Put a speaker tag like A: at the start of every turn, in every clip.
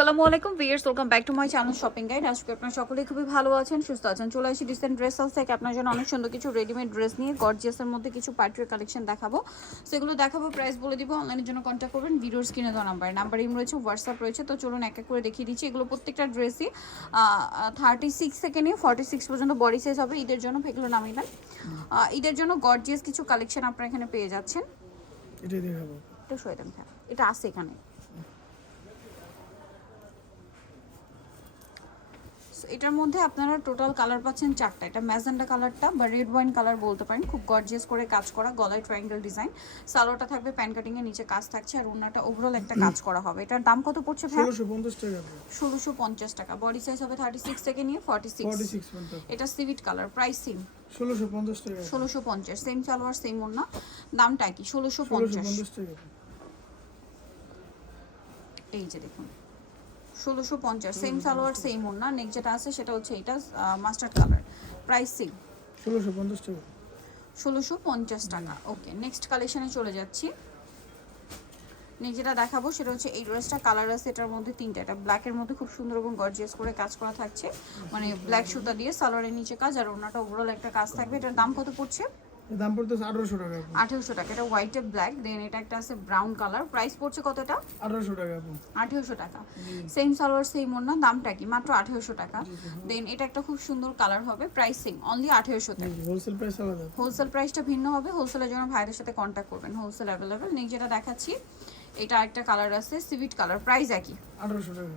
A: আসসালামু আলাইকুম viewers welcome back to my channel shopping guide আজকে আপনারা সকলেই খুবই ভালো আছেন সুস্থ আছেন চলে আসি ডিসেন্ট ড্রেস হাউস থেকে। আপনার জন্য অনেক সুন্দর কিছু রেডিমেড ড্রেস নিয়ে গর্জিয়াসের মধ্যে কিছু পার্টির কালেকশন দেখাবো। সেগুলো দেখাবো প্রাইস বলে দিব অনলাইনের জন্য কন্ট্যাক্ট করবেন ভিডিওর স্ক্রিনে দেওয়া নাম্বার নাম্বার ইম রয়েছে হোয়াটসঅ্যাপ রয়েছে তো চলুন এক এক করে দেখিয়ে দিচ্ছি। এগুলো প্রত্যেকটা ড্রেসই থার্টি সিক্স থেকে নিয়ে ফর্টি সিক্স পর্যন্ত বডি সাইজ হবে ঈদের জন্য এগুলো নামিয়ে নেন। ঈদের জন্য গর্জিয়াস কিছু কালেকশন আপনারা এখানে পেয়ে যাচ্ছেন।
B: এটাই দেখাবো।
A: দেন এটা আছে এখানে। এটার মধ্যে আপনারা টোটাল কালার পাচ্ছেন চারটা। এটা ম্যাজেন্ডা কালারটা বা রেড ওয়াইন কালার বলতে পারেন। খুব গর্জিয়াস করে কাজ করা গলায় ট্রায়াঙ্গেল ডিজাইন সালোয়ারটা থাকবে প্যান কাটিং এর নিচে কাজ থাকছে আর ওনাটা ওভারঅল একটা কাজ করা হবে। এটার দাম কত পড়ছে ভাই
B: ষোলোশো পঞ্চাশ টাকা।
A: ষোলোশো পঞ্চাশ টাকা। বডি সাইজ হবে থার্টি সিক্স থেকে নিয়ে ফর্টি সিক্স
B: ফর্টি সিক্স পঞ্চাশ
A: এটা সিভিট কালার প্রাইস সেম
B: ষোলোশো পঞ্চাশ টাকা।
A: ষোলোশো পঞ্চাশ সেম সালোয়ার সেম ওনা দামটা কি? ষোলোশো
B: ষোলোশো
A: পঞ্চাশ
B: পঞ্চাশ টাকা।
A: এই যে দেখুন। ষোলোশো পঞ্চাশ সেম সালোয়ার সেম ওড়না। নেক যেটা আছে সেটা হচ্ছে এটা মাস্টার্ড কালার প্রাইস সেম
B: ষোলোশো পঞ্চাশ টাকা।
A: ষোলোশো পঞ্চাশ টাকা। ওকে নেক্সট কালেকশনে চলে যাচ্ছি। নেক্সট যেটা দেখাবো সেটা হচ্ছে এই ড্রেসটা কালার আছে এটার মধ্যে তিনটা। এটা ব্ল্যাকের মধ্যে খুব সুন্দর এবং গর্জিয়াস করে কাজ করা থাকছে। মানে ব্ল্যাক সুতা দিয়ে সালোয়ারের নিচে কাজ আর ওনাটা ওভারঅল একটা কাজ থাকবে। এটার দাম কত পড়ছে?
B: দাম পড়তেছে আঠারোশো টাকা আপু।
A: আঠেরোশো টাকা এটা হোয়াইটে ব্ল্যাক দেন এটা একটা আছে ব্রাউন কালার প্রাইস পড়ছে কত এটা?
B: আঠারোশো টাকা আপু।
A: আঠেরোশো টাকা। সেম সালোয়ার সেম ওড়না দামটা কি? মাত্র আঠেরোশো টাকা। দেন এটা একটা খুব সুন্দর কালার হবে প্রাইস সেম অনলি আঠেরোশোতে
B: হোলসেল প্রাইস আলাদা।
A: হোলসেল প্রাইসটা ভিন্ন হবে হোলসেলের জন্য ভাইদের সাথে কন্ট্যাক্ট করবেন হোলসেল অ্যাভেলেবেল নেক্সট যেটা দেখাচ্ছি এটা একটা কালার আছে সিভিট কালার প্রাইস একই।
B: আঠারোশো টাকা।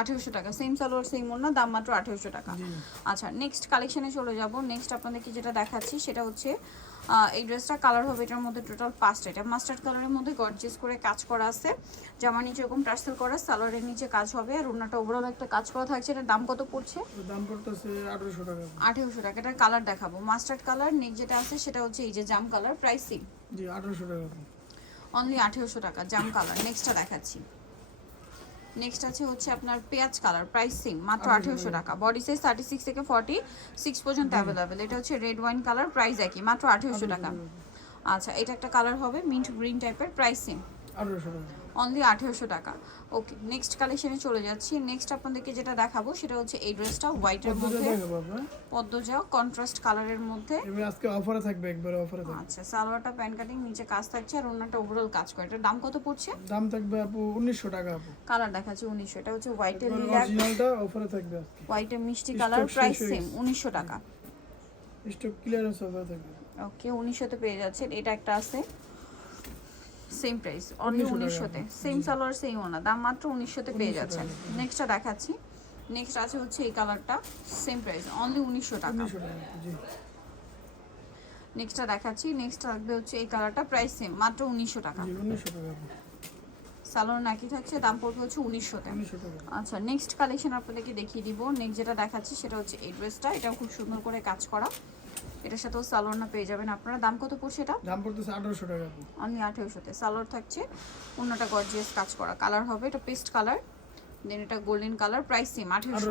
A: আঠেরোশো টাকা। সেম সালোয়ার সেম ওড়না দাম মাত্র আঠেরোশো টাকা। আচ্ছা নেক্সট কালেকশনে চলে যাব। নেক্সট আপনাদেরকে যেটা দেখাচ্ছি সেটা হচ্ছে এই ড্রেসটা কালার হবে এটার মধ্যে টোটাল পাঁচটা। এটা মাস্টার্ড কালারের মধ্যে গর্জিয়াস করে কাজ করা আছে। জামার নিচে এরকম টার্সেল করা সালোয়ারের নিচে কাজ হবে আর ওনাটা ওভারঅল একটা কাজ করা থাকছে। এটার দাম কত পড়ছে?
B: দাম পড়তেছে আঠারোশো টাকা।
A: আঠেরোশো টাকা। এটার কালার দেখাবো। মাস্টার্ড কালার নেক যেটা আছে সেটা হচ্ছে এই যে জাম কালার প্রাইস সেম
B: জি আঠারোশো টাকা।
A: অনলি আঠেরোশো টাকা জাম কালার নেক্সটটা দেখাচ্ছি। নেক্সট আছে হচ্ছে আপনার পেঁয়াজ কালার প্রাইস সেম মাত্র আঠেরোশো টাকা। বডি সাইজ থার্টি সিক্স থেকে ফর্টি সিক্স পর্যন্ত অ্যাভেলেবেল এটা হচ্ছে রেড ওয়াইন কালার প্রাইস একই মাত্র আঠেরোশো টাকা। আচ্ছা এটা একটা কালার হবে মিন্ট গ্রিন টাইপের প্রাইস সেম
B: আঠারোশো টাকা।
A: অনলি আঠেরোশো টাকা। ওকে নেক্সট কালেকশনে চলে যাচ্ছি। নেক্সট আপনাদেরকে যেটা দেখাবো সেটা হচ্ছে এই ড্রেসটা হোয়াইটের মধ্যে। পদ্মজা কন্ট্রাস্ট কালারের মধ্যে।
B: আজকে অফারে থাকবে একবারে অফারে থাকবে।
A: আচ্ছা সালোয়ারটা প্যান কাটিং নিচে কাজ থাকছে আর অন্যটা ওভারঅল কাজ করে। এটার দাম কত পড়ছে?
B: দাম থাকবে আপু উনিশশো টাকা আপু।
A: কালার দেখাচ্ছে উনিশশো। এটা হচ্ছে হোয়াইটের লিলাক
B: অরিজিনালটা অফারে থাকবে আজকে।
A: হোয়াইটের মিষ্টি কালার প্রাইস সেম উনিশশো টাকা।
B: স্টক ক্লিয়ারেন্স অফারে থাকবে।
A: ওকে উনিশশোতে পেয়ে যাচ্ছেন। এটা একটা আছে। সেম প্রাইস অনলি উনিশশোতে। সেম সালোয়ার সেম ওনা দাম মাত্র উনিশশোতে পেয়ে যাচ্ছেন। নেক্সটটা দেখাচ্ছি। নেক্সট আছে হচ্ছে এই কালারটা সেম প্রাইস অনলি উনিশশো টাকা। নেক্সটটা দেখাচ্ছি নেক্সট থাকবে হচ্ছে এই কালারটা প্রাইস সেম মাত্র উনিশশো টাকা। সালোয়ার নাকি থাকছে দাম পড়বে হচ্ছে উনিশশোতে। আচ্ছা নেক্সট কালেকশন আপনাদেরকে দেখিয়ে দিব। নেক্সট যেটা দেখাচ্ছি সেটা হচ্ছে এই ড্রেসটা এটা খুব সুন্দর করে কাজ করা। এটার সাথেও সালোয়ার না পেয়ে যাবেন আপনারা। দাম কত পড়ছে এটা?
B: দাম পড়তেছে আঠারোশো টাকা
A: অনলি আঠেরোশোতে। সালোয়ার থাকছে অন্যটা গর্জিয়াস কাজ করা। কালার হবে এটা পেস্ট কালার দেন এটা গোল্ডেন কালার প্রাইস সেম আঠেরোশো।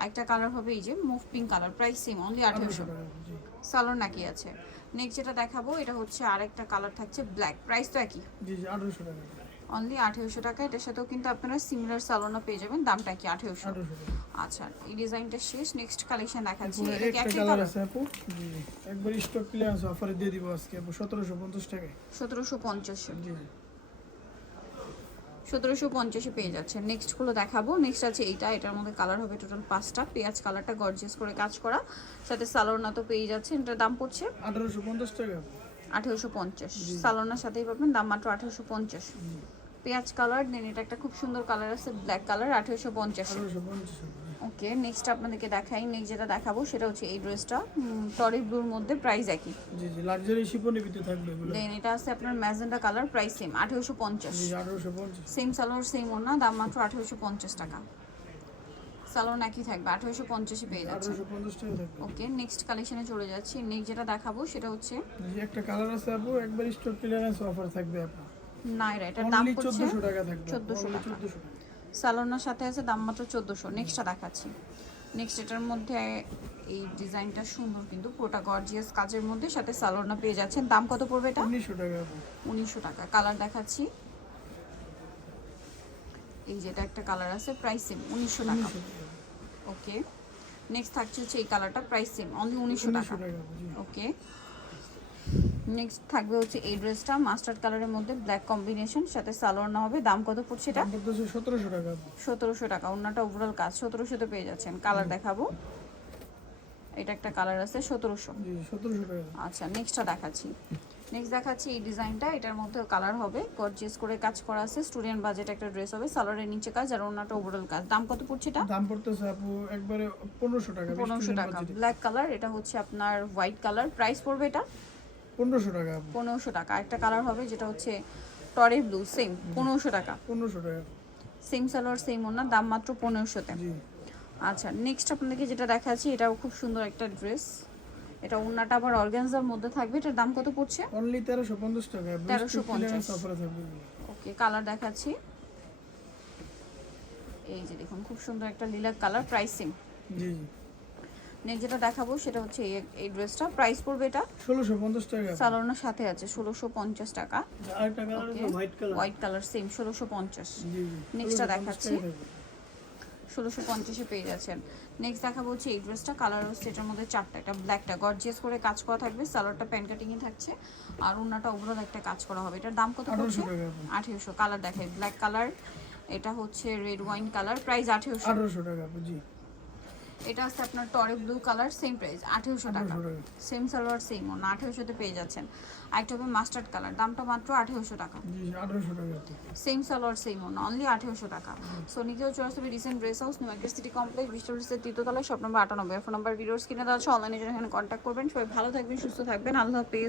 A: আরেকটা কালার হবে এই যে mauve pink colour price same only
B: আঠারোশো
A: সালোয়ার নাকি আছে? নেক্সট যেটা দেখাবো এটা হচ্ছে আরেকটা কালার থাকছে ব্ল্যাক প্রাইস তো একই।
B: আঠারোশো টাকা
A: অনলি আঠেরোশো টাকা। এটার সাথেও কিন্তু আপনারা সিমিলার সালোনা পেয়ে যাবেন। দামটা কি আঠেরোশো? আচ্ছা এই ডিজাইনটা শেষ। নেক্সট কালেকশন দেখাচ্ছি। এটা কি একই
B: কালার
A: কালার
B: আছে আপু। জি। জি একবার স্টক ক্লিয়ারেন্স অফারে দিয়ে দিব আজকে আপু। সতেরোশো পঞ্চাশ টাকায়।
A: সতেরোশো পঞ্চাশ।
B: জি। জি
A: সতেরোশো পঞ্চাশে পেয়ে যাচ্ছে নেক্সটগুলো দেখাবো। নেক্সট আছে এইটা। এটার মধ্যে কালার হবে টোটাল পাঁচটা। পেঁয়াজ কালারটা গর্জিয়াস করে কাজ করা। সাথে সালোনা তো পেয়ে যাচ্ছে এটার দাম পড়ছে
B: আঠারোশো পঞ্চাশ টাকা আপু।
A: আঠেরোশো পঞ্চাশ। সালোনার সাথেই পাবেন দাম মাত্র আঠেরোশো পঞ্চাশ। পেঁয়াজ কালার দেন এটা একটা খুব সুন্দর কালার আছে ব্ল্যাক কালার আঠেরোশো পঞ্চাশ। ওকে নেক্সট আপনাদেরকে দেখাই নেক্সট যেটা দেখাবো সেটা হচ্ছে এই ড্রেসটা টরি ব্লুর মধ্যে প্রাইস একই।
B: জি জি লাক্সারি শিপনি ভিতরে থাকবে এগুলো।
A: দেন এটা আছে আপনার ম্যাজেন্ডা কালার প্রাইস সেম আঠেরোশো পঞ্চাশ।
B: জি আঠারোশো পঞ্চাশ।
A: সেম সালোয়ার সেম ওনা দাম মাত্র আঠেরোশো পঞ্চাশ টাকা। সালোয়ার একই থাকবে আঠেরোশো পঞ্চাশে পেয়ে যাচ্ছে ওকে নেক্সট কালেকশনে চলে যাচ্ছি। নেক্সট যেটা দেখাবো সেটা হচ্ছে
B: একটা কালার আছে আপু একবার স্টক ক্লিয়ারেন্স অফার থাকবে আপু
A: নাইরা এটার দাম পড়ছে
B: চোদ্দোশো টাকা থাকবে।
A: 1400 টাকা।
B: চোদ্দোশো টাকা।
A: সালোনার সাথে আছে দাম মাত্র চোদ্দোশো। নেক্সটটা দেখাচ্ছি। নেক্সট এটার মধ্যে এই ডিজাইনটা সুন্দর কিন্তু পুরোটা গর্জিয়াস কাজের মধ্যে সাথে সালোনা পেয়ে যাচ্ছেন। দাম কত পড়বে এটা?
B: উনিশশো টাকা আপু।
A: উনিশশো টাকা। কালার দেখাচ্ছি। এই যেটা একটা কালার আছে প্রাইস সেম উনিশশো টাকা।
B: উনিশশো টাকা।
A: ওকে নেক্সট থাকছে হচ্ছে এই কালারটা প্রাইস সেম অনলি উনিশশো টাকা। ওকে নেক্সট থাকবে হচ্ছে এই ড্রেসটা মাস্টার্ড কালারের মধ্যে ব্ল্যাক কম্বিনেশন সাথে সালোয়ার না হবে। দাম কত পড়ছে এটা?
B: সতেরোশো টাকা।
A: সতেরোশো টাকা অন্যটা ওভারঅল কাজ সতেরোশোতে পেয়ে যাচ্ছেন। কালার দেখাবো। এটা একটা কালার আছে সতেরোশো।
B: জি সতেরোশো টাকা।
A: আচ্ছা নেক্সটটা দেখাচ্ছি। নেক্সট দেখাচ্ছি এই ডিজাইনটা এটার মধ্যে কালার হবে। গর্জিয়াস করে কাজ করা আছে। স্টুডেন্ট বাজেট একটা ড্রেস হবে। সালোয়ারের নিচে কাজ আর অন্যটা ওভারঅল কাজ। দাম কত পড়ছে এটা?
B: দাম পড়তেছে আপু একবারে পনেরোশো টাকা।
A: পনেরোশো টাকা। ব্ল্যাক কালার এটা হচ্ছে আপনার হোয়াইট কালার প্রাইস পড়বে এটা?
B: পনেরোশো টাকা আপু।
A: পনেরোশো টাকা। একটা কালার হবে যেটা হচ্ছে টরে ব্লু সেম পনেরোশো টাকা।
B: পনেরোশো টাকা।
A: সেম সালোয়ার সেম ওনার দাম মাত্র পনেরোশোতে।
B: জি।
A: আচ্ছা নেক্সট আপনাদেরকে যেটা দেখাচ্ছি এটাও খুব সুন্দর একটা ড্রেস এটা ওন্নাটা আবার অর্গানজার মধ্যে থাকবে। এটার দাম কত পড়ছে?
B: অনলি তেরোশো পঞ্চাশ টাকা
A: 1350
B: অফারে থাকবে
A: ওকে কালার দেখাচ্ছি। এই যে দেখুন খুব সুন্দর একটা লিলাক কালার প্রাইসিং
B: জি জি।
A: নেক্সট যেটা দেখাবো সেটা হচ্ছে এই- এই ড্রেসটা প্রাইস পড়বে এটা?
B: ষোলোশো পঞ্চাশ টাকা।
A: সালোনার সাথে আছে ষোলোশো পঞ্চাশ টাকা।
B: আরেকটা colour white colour
A: white colour same ষোলোশো পঞ্চাশ।
B: জি জি।
A: Next টা
B: 1650
A: দেখাচ্ছি। ষোলোশো পঞ্চাশে পেয়ে যাচ্ছেন। নেক্সট দেখা বলছি এই ড্রেসটা কালার হচ্ছে এটার মধ্যে চারটা একটা ব্ল্যাকটা গর্জিয়াস করে কাজ করা থাকবে সালোয়ারটা প্যান্ট কাটিংয়ে থাকছে। আর ওনাটা ওভারঅল একটা কাজ করা হবে। এটার দাম কত পড়ছে?
B: আঠারোশো
A: কালার দেখায় ব্ল্যাক কালার এটা হচ্ছে রেড ওয়াইন কালার প্রাইস আঠেরোশো।
B: আঠেরোশো টাকা জি।
A: এটা হচ্ছে আপনার টরে ব্লু কালার সেম প্রাইস আঠেরোশো টাকা। সেম সালোয়ার সেম অন্য আঠেরোশোতে পেয়ে যাচ্ছেন। আরেকটা হবে মাস্টার্ড কালার দামটা মাত্র আঠেরোশো টাকা। সেম সালোয়ার সেম অন্য অনলি আঠেরোশো টাকা। সো নিজেও চলে আসবে recent dress house new market city complex বিশ্ববিদ্যালয়ের তৃতীয়তলায় শপ নম্বর আটানব্বই। ফোন নাম্বার ভিডিওস কিনে দেওয়া আছে অনলাইনে জন্য এখানে কন্ট্যাক্ট করবেন। সবাই ভালো থাকবেন সুস্থ থাকবেন। আল্লাহ হাফিজ।